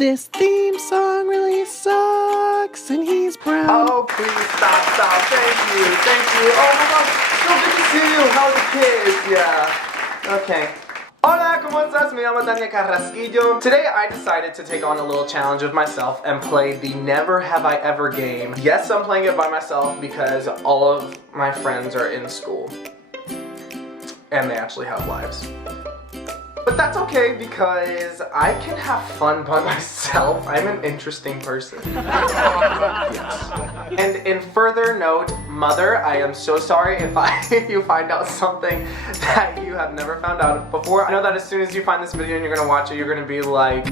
This theme song really sucks, and he's brown. Oh, please stop. Thank you. Oh my gosh, so good to see you. How are the kids? Yeah. Okay. Hola, ¿cómo estás? Me llamo Daniel Carrasquillo. Today I decided to take on a little challenge of myself and play the Never Have I Ever game. Yes, I'm playing it by myself because all of my friends are in school. And they actually have lives. But that's okay because I can have fun by myself. I'm an interesting person. Yes. And in further note, Mother, I am so sorry if you find out something that you have never found out before. I know that as soon as you find this video and you're gonna watch it, you're gonna be like,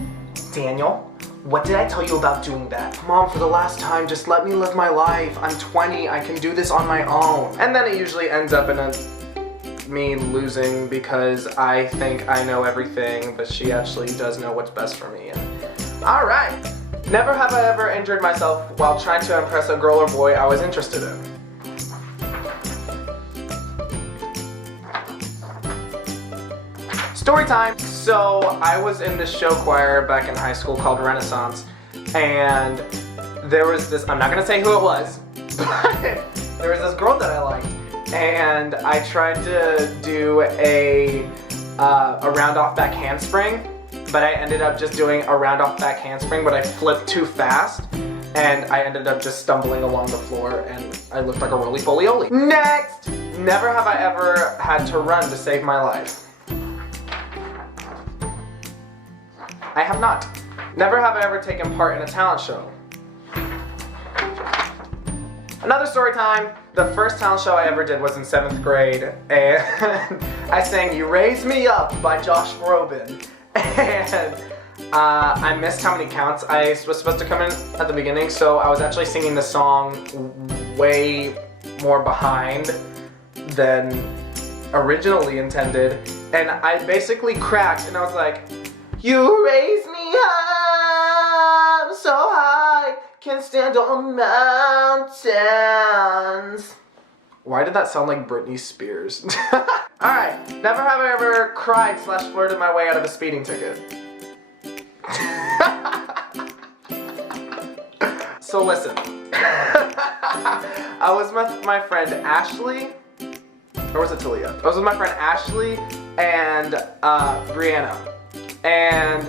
Daniel, what did I tell you about doing that? Mom, for the last time, just let me live my life. I'm 20, I can do this on my own. And then it usually ends up in me losing because I think I know everything, but she actually does know what's best for me. Alright, never have I ever injured myself while trying to impress a girl or boy I was interested in. Story time! So I was in this show choir back in high school called Renaissance, and there was this, I'm not gonna say who it was, but there was this girl that I liked. And I tried to do a round off back handspring, but I ended up just doing a round off back handspring, but I flipped too fast, and I ended up just stumbling along the floor, and I looked like a roly-poly-oly. Next! Never have I ever had to run to save my life. I have not. Never have I ever taken part in a talent show. Another story time. The first talent show I ever did was in 7th grade, and I sang You Raise Me Up by Josh Groban, and I missed how many counts I was supposed to come in at the beginning, so I was actually singing the song way more behind than originally intended, and I basically cracked, and I was like, you raise me up so high, can stand on mountains. Why did that sound like Britney Spears? Alright, never have I ever cried / flirted my way out of a speeding ticket. So listen, I was with my friend Ashley, or was it Talia? I was with my friend Ashley and Brianna, and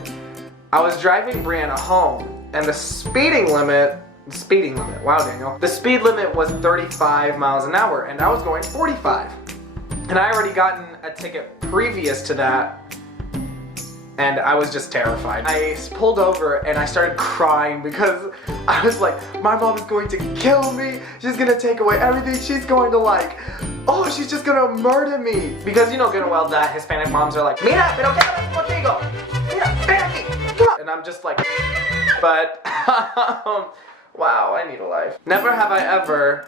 I was driving Brianna home. And the speed limit, wow Daniel, the speed limit was 35 miles an hour and I was going 45. And I already gotten a ticket previous to that and I was just terrified. I pulled over and I started crying because I was like, my mom is going to kill me, she's gonna take away everything, she's going to like, oh, she's just gonna murder me. Because you know good and well that Hispanic moms are like, mira, pero qué haces contigo? Mira, ven aquí. And I'm just like, but, wow, I need a life. Never have I ever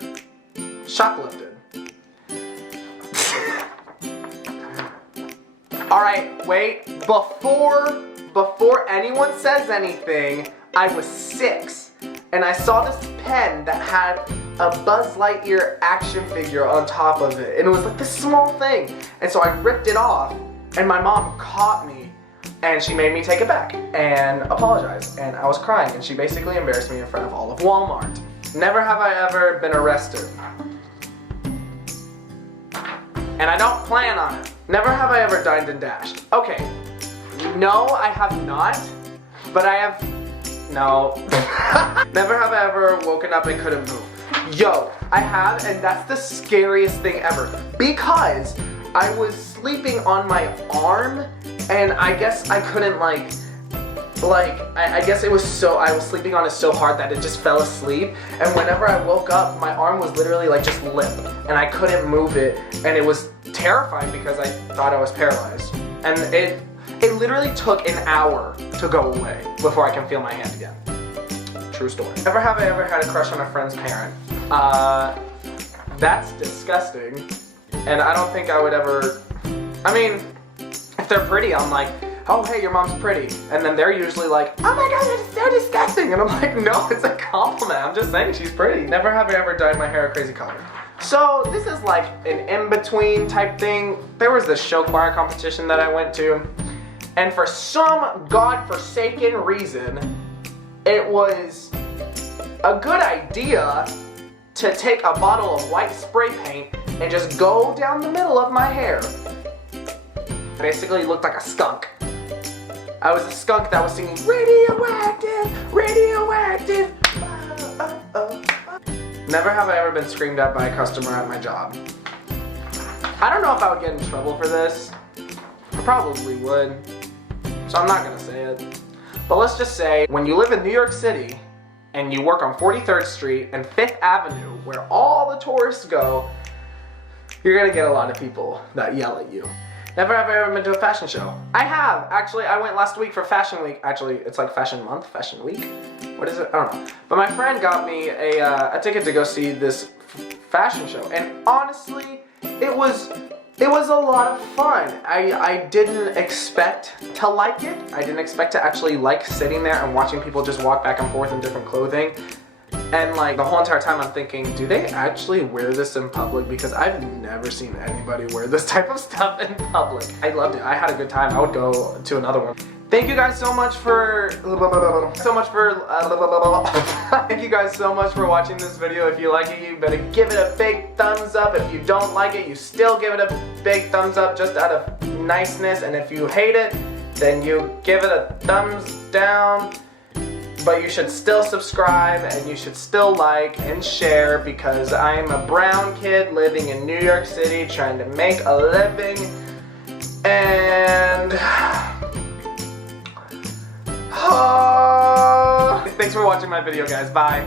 shoplifted. Alright, wait, before anyone says anything, I was 6, and I saw this pen that had a Buzz Lightyear action figure on top of it, and it was like this small thing, and so I ripped it off, and my mom caught me, and she made me take it back and apologize, and I was crying, and she basically embarrassed me in front of all of Walmart. Never have I ever been arrested. And I don't plan on it. Never have I ever dined and dashed. Okay, no, I have not, but I have, no. Never have I ever woken up and couldn't move. Yo, I have, and that's the scariest thing ever, because I was sleeping on my arm, and I guess I couldn't I guess it was so, I was sleeping on it so hard that it just fell asleep, and whenever I woke up, my arm was literally like just limp, and I couldn't move it, and it was terrifying because I thought I was paralyzed. And it literally took an hour to go away before I can feel my hand again. True story. Never have I ever had a crush on a friend's parent. That's disgusting, and I don't think I would ever, I mean, if they're pretty, I'm like, oh hey, your mom's pretty. And then they're usually like, oh my god, it's so disgusting. And I'm like, no, it's a compliment. I'm just saying she's pretty. Never have I ever dyed my hair a crazy color. So this is like an in-between type thing. There was this show choir competition that I went to, And for some godforsaken reason, it was a good idea to take a bottle of white spray paint and just go down the middle of my hair. Basically looked like a skunk. I was a skunk that was singing radioactive, radioactive. Never have I ever been screamed at by a customer at my job. I don't know if I would get in trouble for this. I probably would. So I'm not gonna say it. But let's just say when you live in New York City and you work on 43rd Street and 5th Avenue where all the tourists go, you're gonna get a lot of people that yell at you. Never have I ever been to a fashion show. I have, actually. I went last week for Fashion Week. Actually, it's like Fashion Month, Fashion Week. What is it? I don't know. But my friend got me a ticket to go see this fashion show. And honestly, it was a lot of fun. I didn't expect to like it. I didn't expect to actually like sitting there and watching people just walk back and forth in different clothing. And like the whole entire time I'm thinking, do they actually wear this in public? Because I've never seen anybody wear this type of stuff in public. I loved it. I had a good time. I would go to another one. Thank you guys so much for thank you guys so much for watching this video. If you like it, you better give it a big thumbs up. If you don't like it, you still give it a big thumbs up just out of niceness. And if you hate it, then you give it a thumbs down. But you should still subscribe and you should still like and share because I'm a brown kid living in New York City trying to make a living. And thanks for watching my video, guys. Bye.